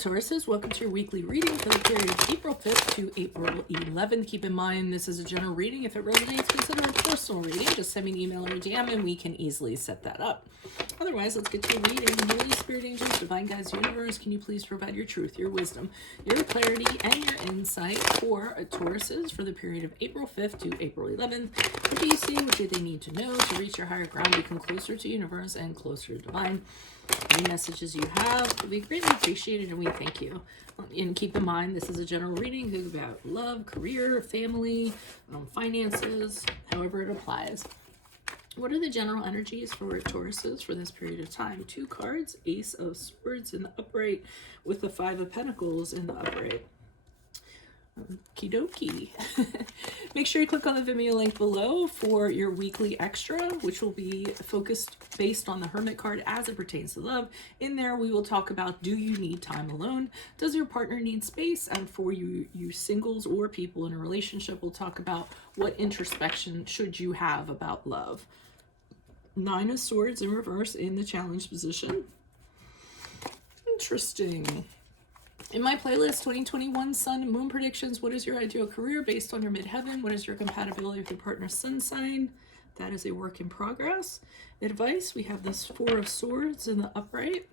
Tauruses, welcome to your weekly reading for the period of April 5th to April 11th. Keep in mind, this is a general reading. If it resonates, consider a personal reading. Just send me an email or a DM and we can easily set that up. Otherwise, let's get to your reading. Holy Spirit, angels, divine guides, universe, can you please provide your truth, your wisdom, your clarity, and your insight for Tauruses for the period of April 5th to April 11th? What do you see? What do they need to know to reach your higher ground, become closer to universe and closer to divine? Any messages you have, we greatly appreciate it and we thank you. And keep in mind, this is a general reading about love, career, family, finances, however it applies. What are the general energies for Tauruses for this period of time? 2 cards, Ace of Swords in the upright with the 5 of Pentacles in the upright. Okie dokie. Make sure you click on the Vimeo link below for your weekly extra, which will be focused based on the Hermit card as it pertains to love. In there, we will talk about, do you need time alone? Does your partner need space? And for you singles or people in a relationship, we'll talk about what introspection should you have about love. 9 of Swords in reverse in the challenge position. Interesting. In my playlist, 2021 Sun and Moon predictions, what is your ideal career based on your midheaven? What is your compatibility with your partner's sun sign? That is a work in progress. Advice, we have this 4 of Swords in the upright.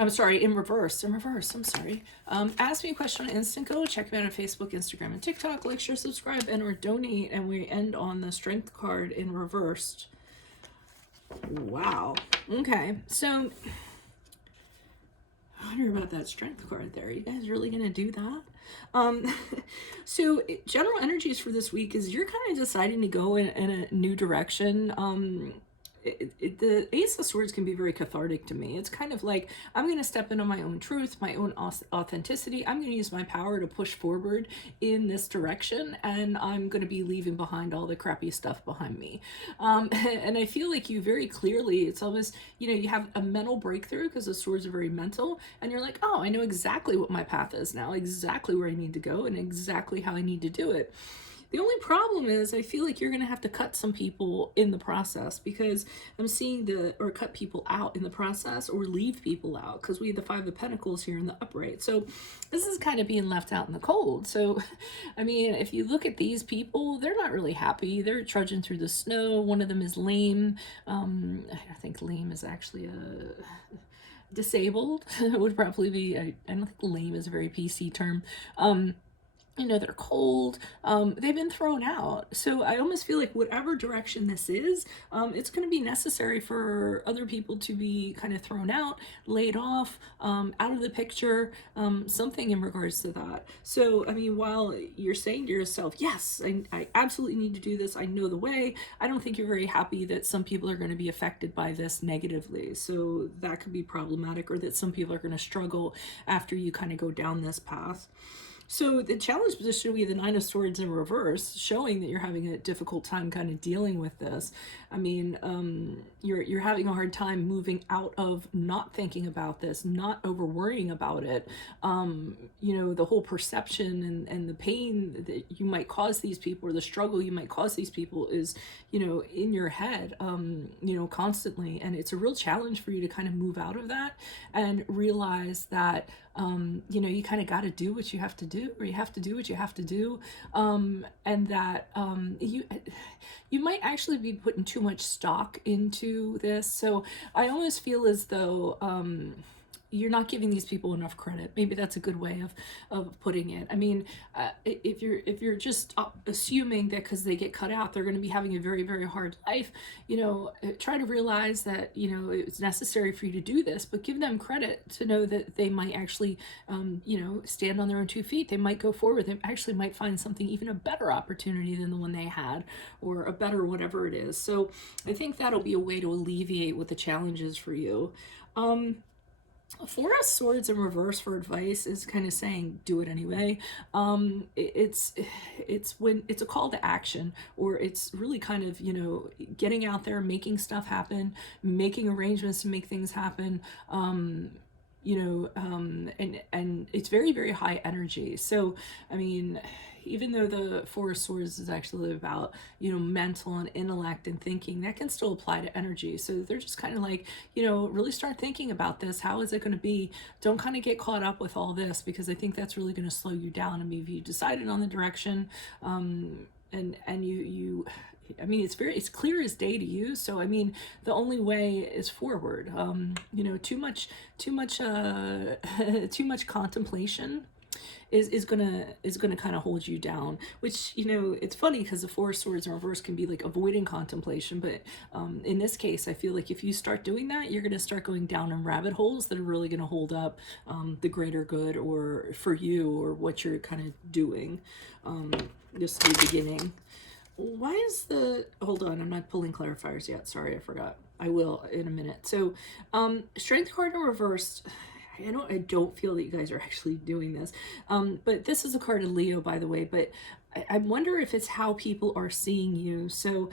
I'm sorry, in reverse, I'm sorry. Ask me a question on Instant Go. Check me out on Facebook, Instagram, and TikTok. Like, share, subscribe, and or donate. And we end on the Strength card in reversed. Wow. Okay, so I wonder about that Strength card there. You guys really gonna do that? So general energies for this week is you're kind of deciding to go in a new direction. The Ace of Swords can be very cathartic to me. It's kind of like, I'm going to step into my own truth, my own authenticity. I'm going to use my power to push forward in this direction, and I'm going to be leaving behind all the crappy stuff behind me. And I feel like you very clearly, it's almost, you have a mental breakthrough because the swords are very mental, and you're like, oh, I know exactly what my path is now, exactly where I need to go, and exactly how I need to do it. The only problem is I feel like you're going to have to cut some people in the process, because I'm seeing or cut people out in the process, or leave people out, because we have the 5 of Pentacles here in the upright. So this is kind of being left out in the cold. So, I mean, if you look at these people, they're not really happy. They're trudging through the snow. One of them is lame. I think lame is actually disabled. It would probably be, I don't think lame is a very PC term. They're cold, they've been thrown out. So I almost feel like whatever direction this is, it's going to be necessary for other people to be kind of thrown out, laid off, out of the picture, something in regards to that. So, I mean, while you're saying to yourself, yes, I absolutely need to do this, I know the way, I don't think you're very happy that some people are going to be affected by this negatively. So that could be problematic, or that some people are going to struggle after you kind of go down this path. So the challenge position, we have the 9 of Swords in reverse, showing that you're having a difficult time kind of dealing with this. I mean, you're having a hard time moving out of not thinking about this, not over worrying about it. The whole perception and the pain that you might cause these people, or the struggle you might cause these people, is, in your head, constantly. And it's a real challenge for you to kind of move out of that and realize that, you kind of got to do what you have to do, or you have to do what you have to do. And that you might actually be putting too much stock into this. So I almost feel as though you're not giving these people enough credit. Maybe that's a good way of putting it. I mean, if you're just assuming that because they get cut out, they're going to be having a very, very hard life, try to realize that, it's necessary for you to do this, but give them credit to know that they might actually, stand on their own 2 feet. They might go forward. They actually might find something, even a better opportunity than the one they had, or a better whatever it is. So I think that'll be a way to alleviate what the challenge is for you. 4 of Swords in reverse for advice is kind of saying, do it anyway. It's when it's a call to action, or it's really kind of, getting out there, making stuff happen, making arrangements to make things happen. And it's very, very high energy. So, I mean, even though the Four of Swords is actually about, mental and intellect and thinking, that can still apply to energy. So they're just kind of like, really start thinking about this. How is it going to be? Don't kind of get caught up with all this, because I think that's really going to slow you down. And maybe you decided on the direction, and you I mean, it's clear as day to you. So I mean, the only way is forward. Too much too much contemplation is gonna kind of hold you down. Which, it's funny because the Four of Swords in reverse can be like avoiding contemplation, but in this case, I feel like if you start doing that, you're gonna start going down in rabbit holes that are really gonna hold up the greater good, or for you, or what you're kind of doing. Just the beginning. Why is hold on, I'm not pulling clarifiers yet. Sorry, I forgot. I will in a minute. So, Strength card in reverse. I don't feel that you guys are actually doing this. But this is a card of Leo, by the way, but I wonder if it's how people are seeing you. So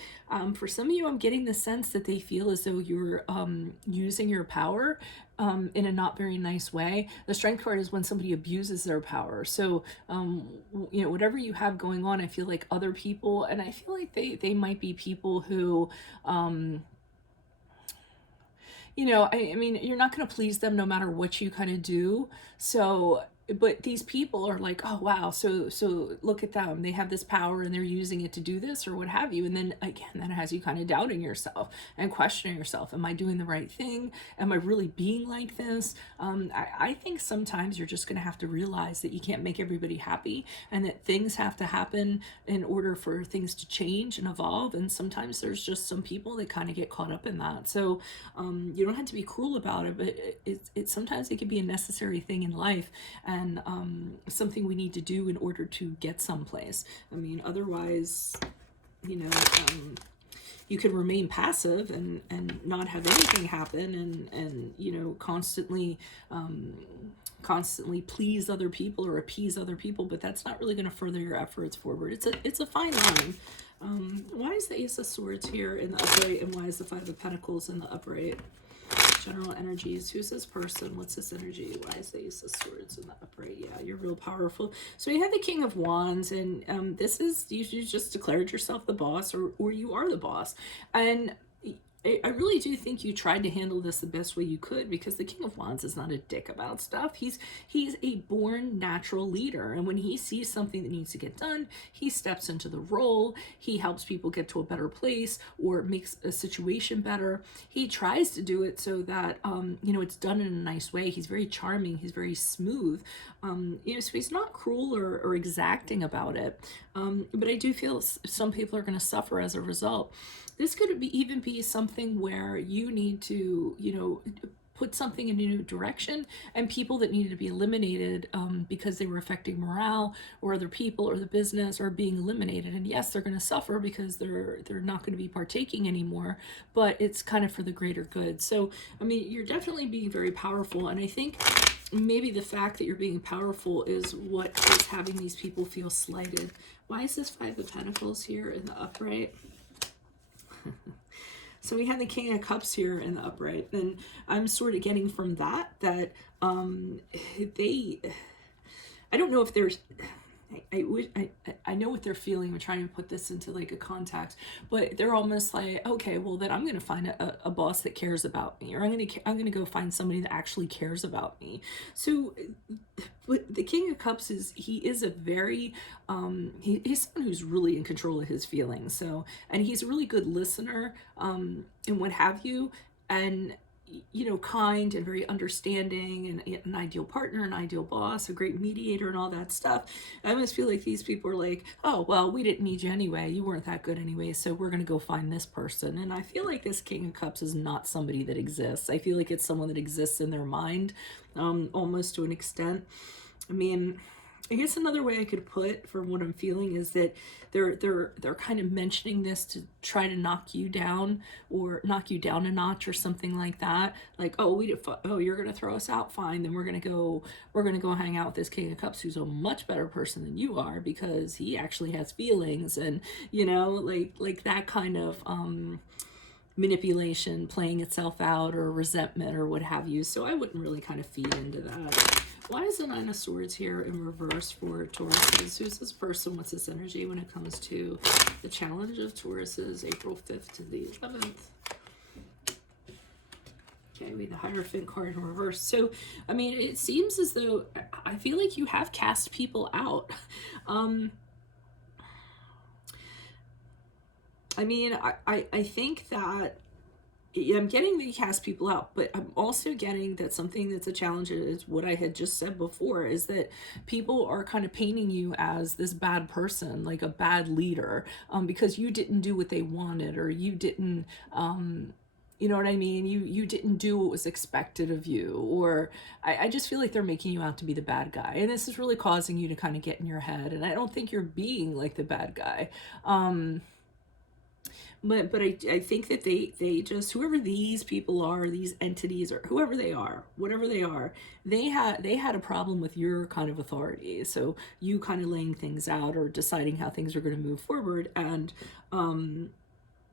for some of you, I'm getting the sense that they feel as though you're using your power in a not very nice way. The Strength card is when somebody abuses their power. So, whatever you have going on, I feel like other people, and I feel like they might be people who, I mean, you're not going to please them no matter what you kind of do. So, but these people are like, oh wow, so look at them, they have this power and they're using it to do this or what have you. And then again, that has you kind of doubting yourself and questioning yourself. Am I doing the right thing? Am I really being like this? I think sometimes you're just going to have to realize that you can't make everybody happy, and that things have to happen in order for things to change and evolve. And sometimes there's just some people that kind of get caught up in that. So you don't have to be cruel about it, but it sometimes it can be a necessary thing in life, and something we need to do in order to get someplace. I mean, otherwise, you can remain passive and not have anything happen, and constantly please other people or appease other people, but that's not really going to further your efforts forward. It's a fine line. Why is the Ace of Swords here in the upright, and why is the Five of Pentacles in the upright? General energies. Who's this person? What's this energy? Why is the Ace of Swords in the upright? Yeah, you're real powerful. So you have the King of Wands, and this is, you just declared yourself the boss, or you are the boss. And I really do think you tried to handle this the best way you could, because the King of Wands is not a dick about stuff. He's a born natural leader, and when he sees something that needs to get done, he steps into the role. He helps people get to a better place or makes a situation better. He tries to do it so that it's done in a nice way. He's very charming. He's very smooth. So he's not cruel or exacting about it. But I do feel some people are going to suffer as a result. This could even be something where you need to, put something in a new direction, and people that needed to be eliminated because they were affecting morale or other people or the business are being eliminated. And yes, they're going to suffer because they're not going to be partaking anymore, but it's kind of for the greater good. So, I mean, you're definitely being very powerful. And I think maybe the fact that you're being powerful is what is having these people feel slighted. Why is this Five of Pentacles here in the upright? So we have the King of Cups here in the upright, and I'm sort of getting from that I don't know if there's, I know what they're feeling. I'm trying to put this into like a context, but they're almost like, okay, well then I'm going to find a boss that cares about me, or I'm going to go find somebody that actually cares about me. So the King of Cups he is a very he's someone who's really in control of his feelings. So, and he's a really good listener and what have you, and kind and very understanding, and an ideal partner, an ideal boss, a great mediator, and all that stuff. I almost feel like these people are like, oh, well, we didn't need you anyway. You weren't that good anyway, so we're going to go find this person. And I feel like this King of Cups is not somebody that exists. I feel like it's someone that exists in their mind, almost to an extent. I mean, I guess another way I could put from what I'm feeling is that they're kind of mentioning this to try to knock you down, or knock you down a notch or something like that. Like, oh, you're gonna throw us out, fine. Then we're gonna go hang out with this King of Cups, who's a much better person than you are, because he actually has feelings, and like that kind of manipulation playing itself out, or resentment or what have you. So I wouldn't really kind of feed into that. Why is the Nine of Swords here in reverse for Tauruses? Who's this person? What's this energy when it comes to the challenge of Tauruses, April 5th to the 11th? Okay, we have the Hierophant card in reverse. So, I mean, it seems as though I feel like you have cast people out. I mean, I think that I'm getting that you cast people out, but I'm also getting that something that's a challenge is what I had just said before, is that people are kind of painting you as this bad person, like a bad leader, because you didn't do what they wanted, or you didn't, you know what I mean? You didn't do what was expected of you, or I just feel like they're making you out to be the bad guy. And this is really causing you to kind of get in your head. And I don't think you're being like the bad guy. But I think that they just, whoever these people are, these entities, or whoever they are, whatever they are, they had a problem with your kind of authority. So you kind of laying things out or deciding how things are going to move forward, and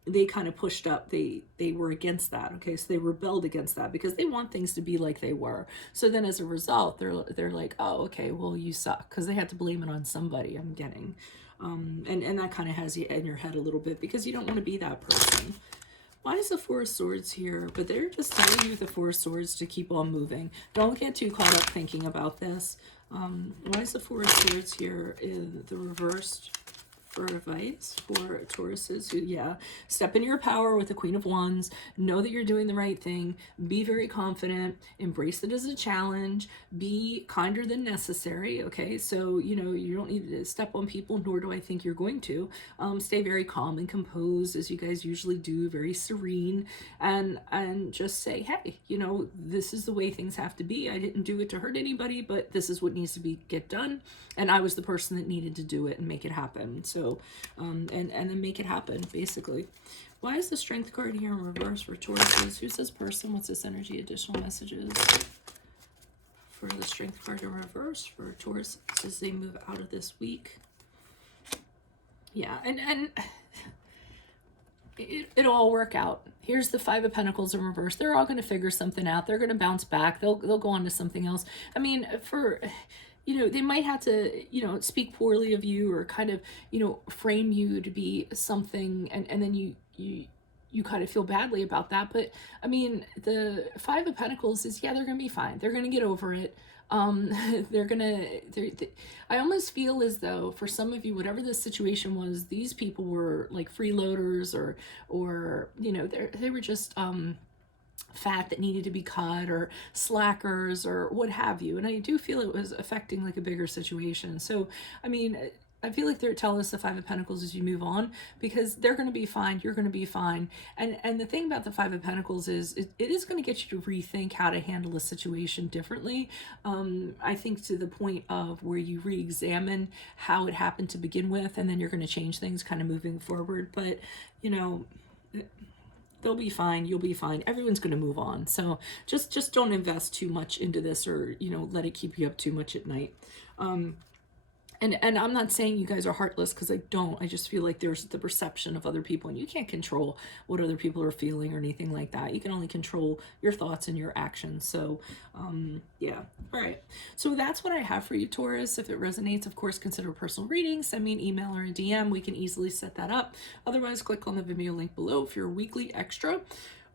they kind of pushed up, they were against that. Okay, so they rebelled against that because they want things to be like they were. So then as a result, they're like, oh, okay, well, you suck, because they had to blame it on somebody, I'm getting. And that kind of has you in your head a little bit, because you don't want to be that person. Why is the Four of Swords here? But they're just telling you with the Four of Swords to keep on moving. Don't get too caught up thinking about this. Why is the Four of Swords here in the reversed for advice for Tauruses? Who, yeah, step in your power with the Queen of Wands. Know that you're doing the right thing. Be very confident. Embrace it as a challenge. Be kinder than necessary. Okay, so you know you don't need to step on people, nor do I think you're going to. Stay very calm and composed, as you guys usually do. Very serene, and just say, hey, you know, this is the way things have to be. I didn't do it to hurt anybody, but this is what needs to get done, and I was the person that needed to do it and make it happen. So and then make it happen, basically. Why is the Strength card here in reverse for Tauruses? Who's this person? What's this energy? Additional messages for the Strength card in reverse for Taurus as they move out of this week. Yeah, and it'll all work out. Here's the Five of Pentacles in reverse. They're all going to figure something out. They're going to bounce back. They'll go on to something else. I mean, for, you know, they might have to, you know, speak poorly of you, or kind of, you know, frame you to be something, and then you kind of feel badly about that. But I mean, the Five of Pentacles is, yeah, they're gonna be fine. They're gonna get over it. I almost feel as though for some of you, whatever the situation was, these people were like freeloaders, or you know, they were just fat that needed to be cut, or slackers, or what have you. And I do feel it was affecting like a bigger situation. So I mean, I feel like they're telling us the Five of Pentacles as you move on, because they're going to be fine. You're going to be fine. And the thing about the Five of Pentacles is it is going to get you to rethink how to handle a situation differently. I think to the point of where you re-examine how it happened to begin with, and then you're going to change things kind of moving forward. But, you know, they'll be fine. You'll be fine. Everyone's going to move on. So just don't invest too much into this, or, you know, let it keep you up too much at night. And I'm not saying you guys are heartless, because I don't. I just feel like there's the perception of other people, and you can't control what other people are feeling or anything like that. You can only control your thoughts and your actions. So, yeah. All right. So that's what I have for you, Taurus. If it resonates, of course, consider a personal reading. Send me an email or a DM. We can easily set that up. Otherwise, click on the Vimeo link below for your weekly extra.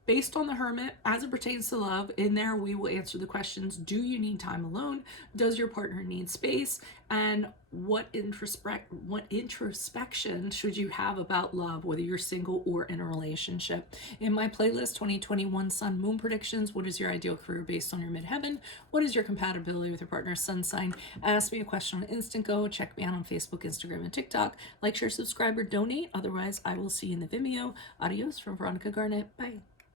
Based on the Hermit, as it pertains to love, in there we will answer the questions: do you need time alone? Does your partner need space? And what introspection should you have about love, whether you're single or in a relationship? In my playlist, 2021 Sun Moon Predictions: what is your ideal career based on your midheaven? What is your compatibility with your partner's sun sign? Ask me a question on Instant Go. Check me out on Facebook, Instagram, and TikTok. Like, share, subscribe, or donate. Otherwise, I will see you in the Vimeo. Adios from Veronica Garnett. Bye.